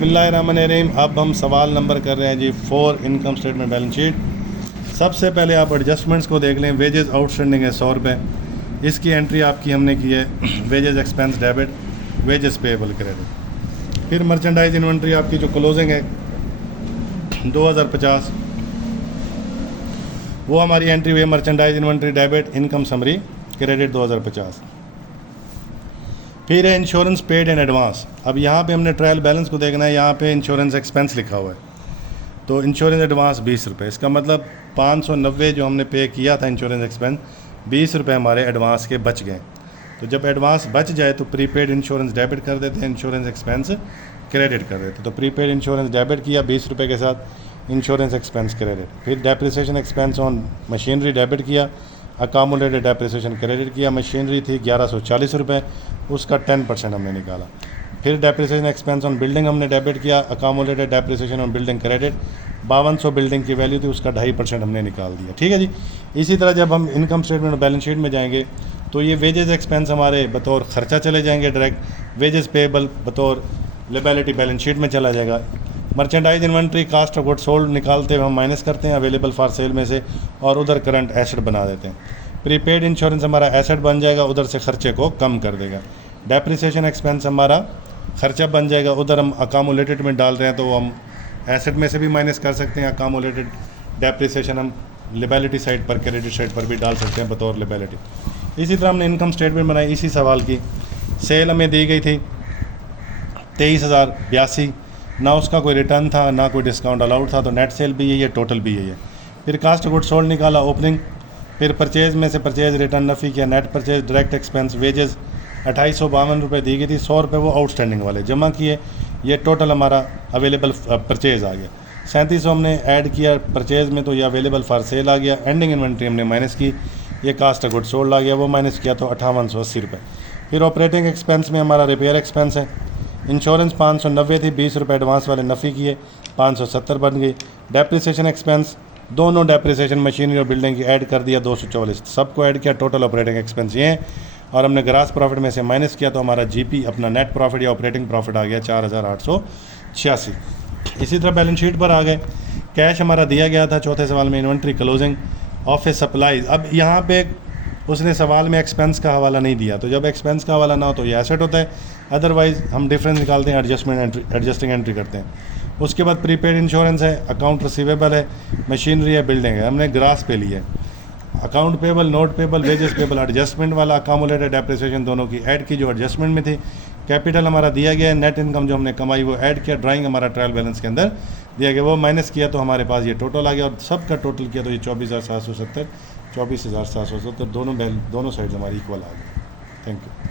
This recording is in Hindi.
बिस्मिल्लाहिर्रहमानिर्रहीम। अब हम सवाल नंबर कर रहे हैं जी 4 इनकम स्टेटमेंट बैलेंस शीट। सबसे पहले आप एडजस्टमेंट्स को देख लें। वेजेस आउटस्टैंडिंग है 100 रुपये, इसकी एंट्री आपकी हमने की है wages expense debit, wages payable credit. फिर मर्चेंडाइज इन्वेंट्री आपकी जो क्लोजिंग है 2050, वो हमारी एंट्री हुई है merchandise inventory debit, income summary credit 2050। फिर है इंश्योरेंस पेड इन एडवांस। अब यहाँ पे हमने ट्रायल बैलेंस को देखना है। यहाँ पे इंश्योरेंस एक्सपेंस लिखा हुआ है, तो इंश्योरेंस एडवांस 20 रुपये। इसका मतलब 590 जो हमने पे किया था इंश्योरेंस एक्सपेंस, 20 रुपये हमारे एडवांस के बच गए। तो जब एडवांस बच जाए तो प्रीपेड इंश्योरेंस डेबिट कर देते हैं, इंश्योरेंस एक्सपेंस क्रेडिट कर देते हैं। तो प्रीपेड इंश्योरेंस डेबिट किया 20 रुपये के साथ, इंश्योरेंस एक्सपेंस क्रेडिट। फिर depreciation expense on machinery debit किया, अकामुलेटेड डेप्रिसिएशन क्रेडिट किया। मशीनरी थी 1140 रुपये, उसका 10% हमने निकाला। फिर डेप्रिसिएशन एक्सपेंस ऑन बिल्डिंग हमने डेबिट किया, accumulated depreciation on building credit 5200 building की वैल्यू थी, उसका 2.5% हमने निकाल दिया। ठीक है जी। इसी तरह जब हम इनकम स्टेटमेंट और बैलेंस शीट में जाएंगे तो ये वेजेस एक्सपेंस हमारे बतौर खर्चा चले जाएंगे डायरेक्ट, वेजेस पेएबल बतौर लिएबिलिटी बैलेंस शीट में चला जाएगा। Merchandise inventory cost of goods sold निकालते हुए हम माइनस करते हैं अवेलेबल फॉर सेल में से, और उधर करंट एसेट बना देते हैं। प्रीपेड इंश्योरेंस हमारा एसेट बन जाएगा, उधर से खर्चे को कम कर देगा। डेप्रिसिएशन एक्सपेंस हमारा खर्चा बन जाएगा, उधर हम अकामुलेटेड में डाल रहे हैं तो हम एसेट में से भी माइनस कर सकते हैं। अकामुलेटेड डेप्रिसिएशन हम लिएबिलिटी साइड पर, क्रेडिट साइड पर भी डाल सकते हैं बतौर लिएबिलिटी। इसी तरह हमने इनकम स्टेटमेंट बनाई इसी सवाल की। सेल हमें दी गई थी 23,082, ना उसका कोई रिटर्न था ना कोई डिस्काउंट अलाउड था, तो नेट सेल भी यही है, टोटल भी यही है। फिर कास्ट गुड सोल्ड निकाला ओपनिंग, फिर परचेज में से परचेज रिटर्न नफ़ी किया, net purchase direct expense wages 2852 रुपये दी गई थी, 100 रुपये वो आउटस्टैंडिंग वाले जमा किए, ये टोटल हमारा अवेलेबल परचेज आ गया। 3700 हमने ऐड किया परचेज में, तो ये अवेलेबल फॉर सेल आ गया। एंडिंग इन्वेंट्री हमने माइनस की, ये कास्ट गुड सोल्ड आ गया, वो माइनस किया तो 5880 रुपये। फिर ऑपरेटिंग एक्सपेंस में हमारा रिपेयर एक्सपेंस है, इंश्योरेंस 590 थी, 20 रुपये एडवांस वाले नफ़ी किए, 570 बन गई। डेप्रिसिएशन एक्सपेंस दोनों डेप्रिसिएशन मशीनरी और बिल्डिंग की ऐड कर दिया 244, सबको ऐड किया, टोटल ऑपरेटिंग एक्सपेंस ये हैं। और हमने ग्रास प्रॉफिट में से माइनस किया तो हमारा जीपी अपना नेट प्रॉफिट या ऑपरेटिंग प्रॉफिट आ गया 4886। इसी तरह बैलेंस शीट पर आ गए। कैश हमारा दिया गया था चौथे सवाल में, इन्वेंट्री क्लोजिंग ऑफिस सप्लाईज। अब यहाँ पे उसने सवाल में एक्सपेंस का हवाला नहीं दिया, तो जब एक्सपेंस का हवाला ना हो तो ये एसेट होता है, अदरवाइज़ हम डिफरेंस निकालते हैं, एडजस्टिंग एंट्री करते हैं। उसके बाद प्रीपेड इंश्योरेंस है, अकाउंट रिसीवेबल है, मशीनरी है, बिल्डिंग है, हमने ग्रास पे लिया है। Account payable, note payable, wages payable, adjustment वाला अकामुलेटेड डेप्रिसिएशन दोनों की ऐड की जो एडजस्टमेंट में थी। कैपिटल हमारा दिया गया है, नेट इनकम जो हमने कमाई वो ऐड किया, ड्राइंग हमारा ट्रायल बैलेंस के अंदर दिया गया, वो माइनस किया तो हमारे पास ये टोटल आ गया, और सबका टोटल किया तो ये 24,770, 24,770 दोनों साइड हमारी इक्वल आ गई। Thank you.